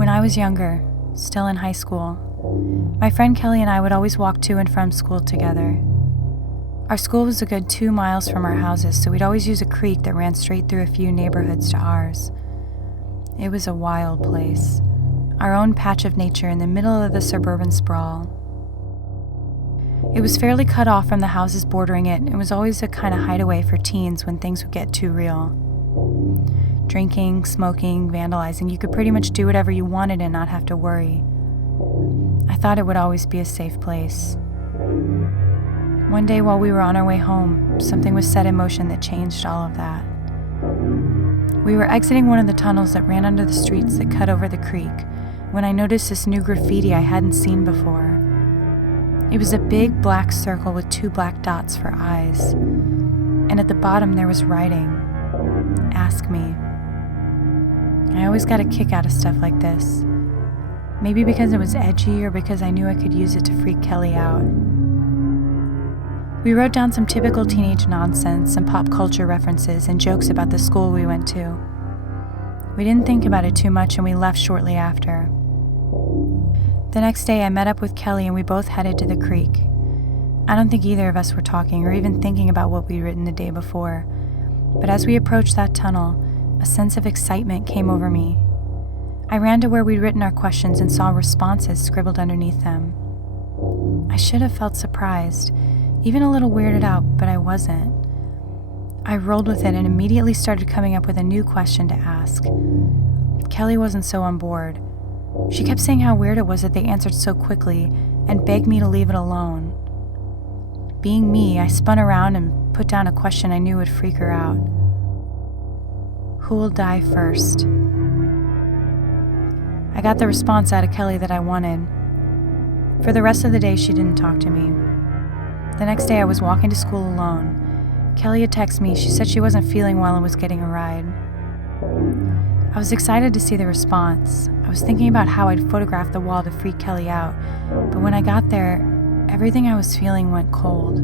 When I was younger, still in high school, my friend Kelly and I would always walk to and from school together. Our school was a good 2 miles from our houses, so we'd always use a creek that ran straight through a few neighborhoods to ours. It was a wild place, our own patch of nature in the middle of the suburban sprawl. It was fairly cut off from the houses bordering it and was always a kind of hideaway for teens when things would get too real. Drinking, smoking, vandalizing, you could pretty much do whatever you wanted and not have to worry. I thought it would always be a safe place. One day while we were on our way home, something was set in motion that changed all of that. We were exiting one of the tunnels that ran under the streets that cut over the creek when I noticed this new graffiti I hadn't seen before. It was a big black circle with 2 black dots for eyes, and at the bottom there was writing, "Ask me." I always got a kick out of stuff like this. Maybe because it was edgy or because I knew I could use it to freak Kelly out. We wrote down some typical teenage nonsense, some pop culture references, and jokes about the school we went to. We didn't think about it too much and we left shortly after. The next day I met up with Kelly and we both headed to the creek. I don't think either of us were talking or even thinking about what we'd written the day before, but as we approached that tunnel, a sense of excitement came over me. I ran to where we'd written our questions and saw responses scribbled underneath them. I should have felt surprised, even a little weirded out, but I wasn't. I rolled with it and immediately started coming up with a new question to ask. Kelly wasn't so on board. She kept saying how weird it was that they answered so quickly and begged me to leave it alone. Being me, I spun around and put down a question I knew would freak her out. Who will die first? I got the response out of Kelly that I wanted. For the rest of the day, she didn't talk to me. The next day, I was walking to school alone. Kelly had texted me. She said she wasn't feeling well and was getting a ride. I was excited to see the response. I was thinking about how I'd photograph the wall to freak Kelly out, but when I got there, everything I was feeling went cold.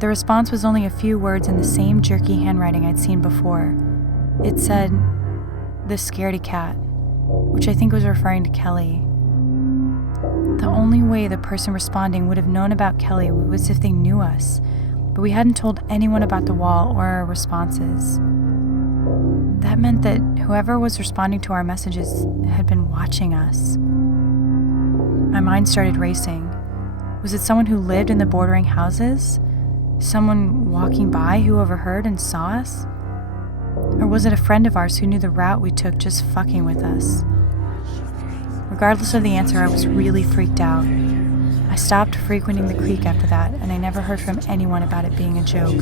The response was only a few words in the same jerky handwriting I'd seen before. It said, "The scaredy cat," which I think was referring to Kelly. The only way the person responding would have known about Kelly was if they knew us, but we hadn't told anyone about the wall or our responses. That meant that whoever was responding to our messages had been watching us. My mind started racing. Was it someone who lived in the bordering houses? Someone walking by who overheard and saw us? Or was it a friend of ours who knew the route we took just fucking with us? Regardless of the answer, I was really freaked out. I stopped frequenting the creek after that, and I never heard from anyone about it being a joke.